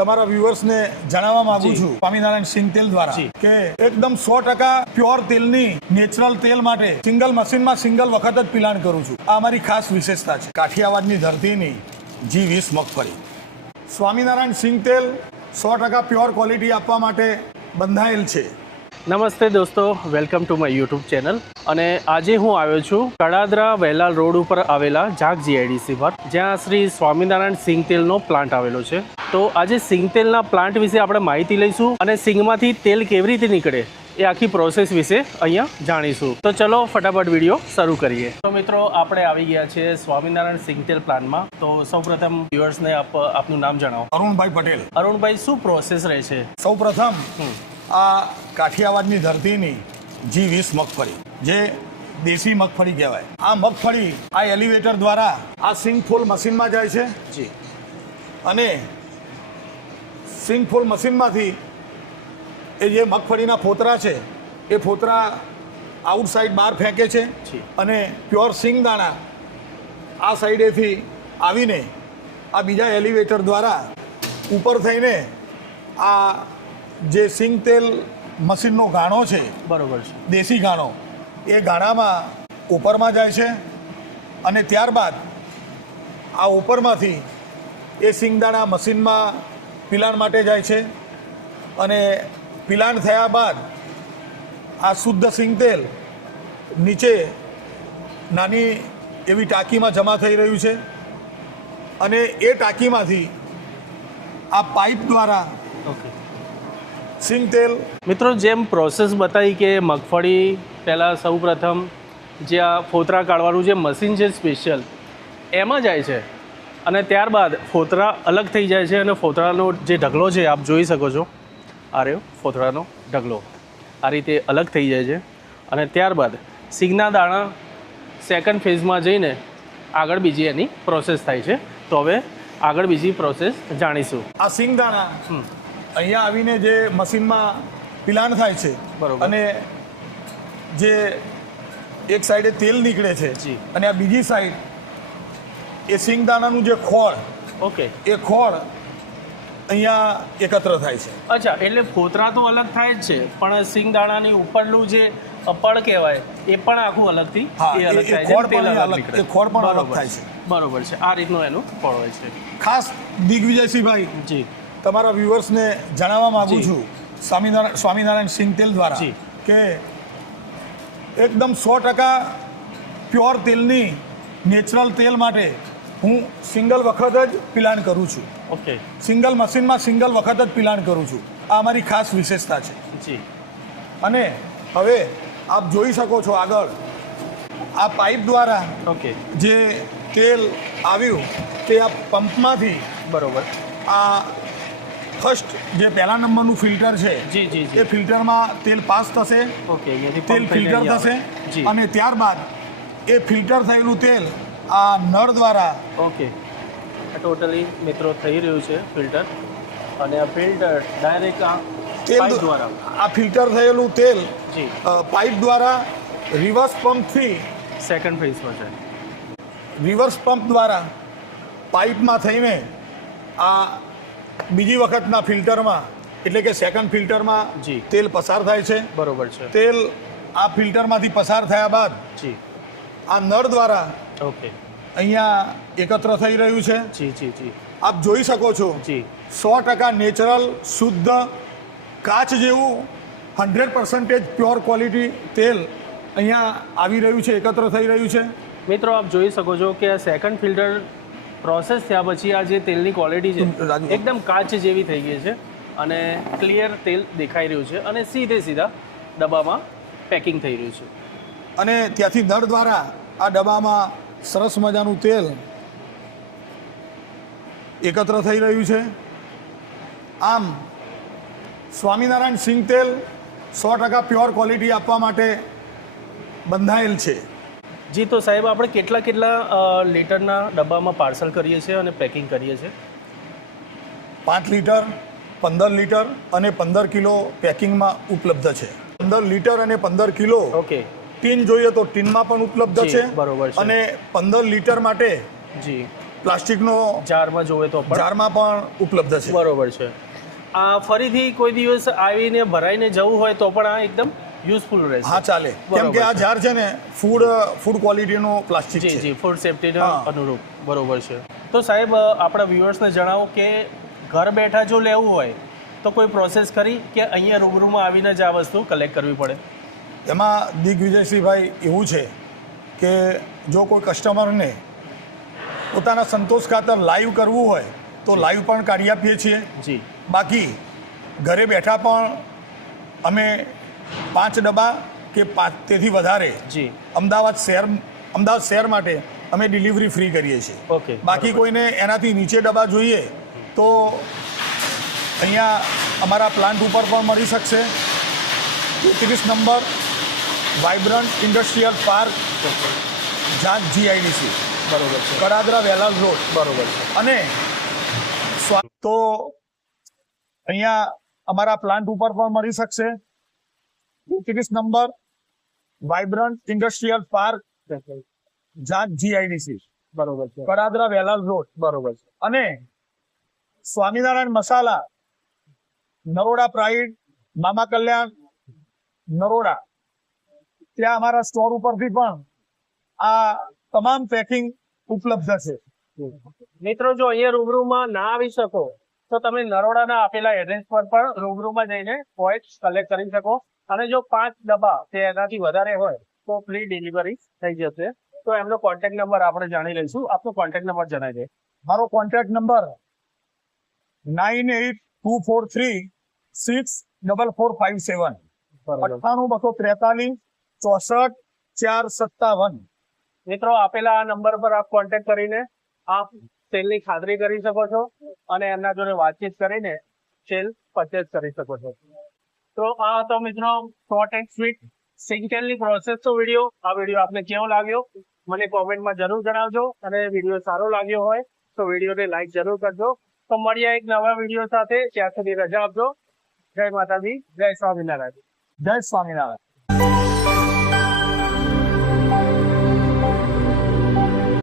તમારા વ્યુઅર્સને જણાવવા માંગુ છું સ્વામિનારાયણ સિંગ તેલ દ્વારા કે એકદમ સો ટકા પ્યોર તેલની નેચરલ તેલ માટે સિંગલ મશીનમાં સિંગલ વખત જ પિલાણ કરું છું. આ અમારી ખાસ વિશેષતા છે. કાઠિયાવાડની ધરતીની જી વીસ મગફળી સ્વામિનારાયણ સિંગ તેલ સો ટકા પ્યોર ક્વોલિટી આપવા માટે બંધાયેલ છે. નમસ્તે દોસ્તો welcome to my YouTube channel. અને આજે હું આવ્યો છું કડાદરા વહેલાલ રોડ ઉપર આવેલા જાગ જીઆઈડીસી પર જ્યાં શ્રી સ્વામિનારાયણ સિંગ તેલનો પ્લાન્ટ આવેલો છે. તો આજે સિંગ તેલના પ્લાન્ટ વિશે આપણે માહિતી લઈશું અને સિંગમાંથી તેલ કેવી રીતે નીકળે એ આખી પ્રોસેસ વિશે અહીંયા જાણીશું. તો ચલો ફટાફટ વીડિયો શરૂ કરીએ. તો મિત્રો આપણે આવી ગયા છે સ્વામિનારાયણ સિંગ તેલ પ્લાન્ટમાં. તો સૌપ્રથમ વ્યુઅર્સને આપ આપનું નામ જણાવો. અરુણભાઈ પટેલ. અરુણભાઈ શું પ્રોસેસ રહે છે? સૌ પ્રથમ આ કાઠિયાવાડની ધરતીની જી વીસ મગફળી જે દેશી મગફળી કહેવાય. આ મગફળી આ એલિવેટર દ્વારા આ સિંગ ફૂલ મશીનમાં જાય છે જી. અને સિંગ ફૂલ મશીનમાંથી એ જે મગફળીના ફોતરા છે એ ફોતરા આઉટસાઇડ બહાર ફેંકે છે અને પ્યોર સિંગ દાણા આ સાઈડેથી આવીને આ બીજા એલિવેટર દ્વારા ઉપર થઈને આ જે સિંગ તેલ મશીનનો ગાણો છે બરોબર છે. દેશી ગાણો એ ગાણામાં ઉપરમાં જાય છે અને ત્યારબાદ આ ઉપરમાંથી એ સિંગદાણા મશીનમાં પિલાણ માટે જાય છે. અને પિલાણ થયા બાદ આ શુદ્ધ સિંગતેલ નીચે નાની એવી ટાંકીમાં જમા થઈ રહ્યું છે. અને એ ટાંકીમાંથી આ પાઇપ દ્વારા ઓકે. સિંગ તેલ મિત્રો જેમ પ્રોસેસ બતાવી કે મગફળી પહેલાં સૌ પ્રથમ જે આ ફોતરા કાઢવાનું જે મશીન છે સ્પેશિયલ એમાં જાય છે. અને ત્યારબાદ ફોતરા અલગ થઈ જાય છે અને ફોતરાનો જે ઢગલો છે આપ જોઈ શકો છો આ રહ્યો ફોતરાનો ઢગલો આ રીતે અલગ થઈ જાય છે અને ત્યારબાદ સિંગના દાણા સેકન્ડ ફેઝમાં જઈને આગળ બીજી એની પ્રોસેસ થાય છે તો હવે આગળ બીજી પ્રોસેસ જાણીશું આ સિંગદાણા. અહીંયા આવીને જે મશીનમાં પિલાણ થાય છે બરોબર. અને જે એક સાઈડે તેલ નીકળે છે. અને આ બીજી સાઈડ એ સિંગદાણાનું જે ખોળ ઓકે. એ ખોળ અહીંયા એકત્ર થાય છે. અચ્છા એટલે ફોતરા તો અલગ થાય જ છે પણ સિંગદાણાની ઉપરનું જે પડ કહેવાય એ પણ આખું અલગથી એ અલગ થાય છે એ ખોળ પણ અલગ થાય છે. બરોબર છે. આ રીતનું એનું ફળ હોય છે. ખાસ દિગ્વિજયસિંહભાઈ જી. તમારા વ્યુઅર્સને જણાવવા માંગુ છું સ્વામિનારાયણ સ્વામિનારાયણ સિંગ તેલ દ્વારા કે એકદમ સો ટકા પ્યોર તેલની નેચરલ તેલ માટે હું સિંગલ વખત જ પિલાણ કરું છું. ઓકે સિંગલ મશીનમાં સિંગલ વખત જ પિલાણ કરું છું. આ અમારી ખાસ વિશેષતા છે. જી. અને હવે આપ જોઈ શકો છો આગળ. આ પાઇપ દ્વારા ઓકે જે તેલ આવ્યું તે આ પંપમાંથી બરોબર. આ ફર્સ્ટ જે પહેલા નંબરનું ફિલ્ટર છે જી જી એ ફિલ્ટરમાં તેલ પાસ થશે. ઓકે તેલ ફિલ્ટર થશે જી. અને ત્યારબાદ એ ફિલ્ટર થયેલું તેલ આ નળ દ્વારા ઓકે. ટોટલી મિત્રો થઈ રહ્યું છે ફિલ્ટર અને આ ફિલ્ટર ડાયરેક્ટ આ તેલ દ્વારા. આ ફિલ્ટર થયેલું તેલ જી. પાઇપ દ્વારા રિવર્સ પંપથી સેકન્ડ ફેઝમાં છે. રિવર્સ પંપ દ્વારા પાઇપમાં થઈને આ બીજી વખતના ફિલ્ટરમાં એટલે કે સેકન્ડ ફિલ્ટરમાં જી. તેલ પસાર થાય છે. બરોબર છે. તેલ આ ફિલ્ટરમાંથી પસાર થયા બાદ જી. આ નળ દ્વારા ઓકે. અહીંયા એકત્ર થઈ રહ્યું છે. જી જી જી. આપ જોઈ શકો છો. જી. સો ટકા નેચરલ શુદ્ધ કાચ જેવું હંડ્રેડ પર્સન્ટેજ પ્યોર ક્વોલિટી તેલ અહીંયા આવી રહ્યું છે એકત્ર થઈ રહ્યું છે. મિત્રો આપ જોઈ શકો છો કે આ સેકન્ડ ફિલ્ટર પ્રોસેસ થયા પછી આ જે તેલની ક્વોલિટી છે એકદમ કાચ જેવી થઈ ગઈ છે અને ક્લિયર તેલ દેખાઈ રહ્યું છે અને સીધે સીધા ડબ્બામાં પેકિંગ થઈ રહ્યું છે. અને ત્યાંથી નળ દ્વારા આ ડબ્બામાં સરસ મજાનું તેલ એકત્ર થઈ રહ્યું છે. આમ સ્વામિનારાયણ સિંગ તેલ સો ટકા પ્યોર ક્વોલિટી આપવા માટે બંધાયેલ છે. જી તો સાહેબ આપણે કેટલા કેટલા લીટરના ડબ્બામાં પાર્સલ કરીએ છીએ અને પેકિંગ કરીએ છીએ? પાંચ લીટર પંદર લીટર અને પંદર કિલો પેકિંગમાં ઉપલબ્ધ છે. પંદર લીટર અને પંદર કિલો ઓકે. ટીન જોઈએ તો ટીનમાં પણ ઉપલબ્ધ છે. બરોબર છે. અને પંદર લીટર માટે જી. પ્લાસ્ટિકનો જારમાં જોવે તો જારમાં પણ ઉપલબ્ધ છે. બરોબર છે. આ ફરીથી કોઈ દિવસ આવીને ભરાઈને જવું હોય તો પણ આ એકદમ યુઝફુલ રહેશે. હા ચાલે. કેમ કે આ જાર છે ને ફૂડ ફૂડ ક્વોલિટીનું પ્લાસ્ટિક છે. જી ફૂડ સેફટીનો અનુરૂપ. બરોબર છે. તો સાહેબ આપણા વ્યુઅર્સને જણાવો કે ઘર બેઠા જો લેવું હોય તો કોઈ પ્રોસેસ કરી કે અહીંયા રૂબરૂમાં આવીને જ આ વસ્તુ કલેક્ટ કરવી પડે? એમાં દિગ્વિજયસિંહભાઈ એવું છે કે જો કોઈ કસ્ટમરને પોતાના સંતોષ ખાતર લાઈવ કરવું હોય તો લાઈવ પણ કાઢી આપીએ છીએ. જી. બાકી ઘરે બેઠા પણ અમે પાંચ ડબ્બા કે પાંચ તેથી વધારે જી. અમદાવાદ શહેર અમદાવાદ શહેર માટે અમે ડિલિવરી ફ્રી કરીએ છીએ. ઓકે બાકી કોઈને એનાથી નીચે ડબ્બા જોઈએ તો અહીંયા અમારા પ્લાન્ટ ઉપર પણ મળી શકશે. ત્રીસ નંબર વાઇબ્રન્ટ ઇન્ડસ્ટ્રીયલ પાર્ક જાત જીઆઈડીસી બરોબર છે. કડાદરા વેલાલ રોડ. બરોબર છે. અને તો અહીંયા અમારા પ્લાન્ટ ઉપર પણ મળી શકશે. ત્રીસ નંબર વાઇબ્રન્ટ ઇન્ડસ્ટ્રીયલ પાર્ક જાત જીઆઈડીસી બરોબર છે. કડાદરા વેલાલ રોડ. બરોબર છે. અને સ્વામિનારાયણ મસાલા નરોડા પ્રાઇડ મામા કલ્યાણ નરોડા. ત્યાં અમારા સ્ટોર ઉપરથી પણ આ તમામ પેકિંગ ઉપલબ્ધ છે મિત્રો જો અહીંયા રૂબરૂમાં ના આવી શકો તો તમે નરોડાના આપેલા એડ્રેસ પર પણ રૂબરૂમાં જઈને પોઈન્ટ કલેક્ટ કરી શકો. અને જો પાંચ ડબ્બા કે એનાથી વધારે હોય તો ફ્રી ડિલિવરી થઈ જશે. તો એમનો કોન્ટેક્ટ નંબર આપણે જાણી લઈશું. આપનો કોન્ટેક્ટ નંબર જણાવી દે. મારો contact number nine eight two four three six double four five seven અઠ્ઠાણું બસો ત્રેતાલીસ ચોસઠ ચાર સત્તાવન. મિત્રો આપેલા આ નંબર પર આપ કોન્ટેક્ટ કરીને આપ સેલની ખાતરી કરી શકો છો અને એમના જોડે વાતચીત કરીને સેલ પરચેસ કરી શકો છો. તો આ હતો મિત્રો શોર્ટ એન્ડ સ્વીટ સિંગટેલની પ્રોસેસનો વીડિયો આ વીડિયો આપને કેવો લાગ્યો? મને કોમેન્ટમાં જરૂર જણાવજો અને વીડિયો સારો લાગ્યો હોય તો વિડીયોને લાઈક જરૂર કરજો. તો મળીએ એક નવા વીડિયો સાથે. ત્યાં સુધી રજા આપજો. જય માતાજી જય સ્વામિનારાયણ. જય સ્વામિનારાયણ.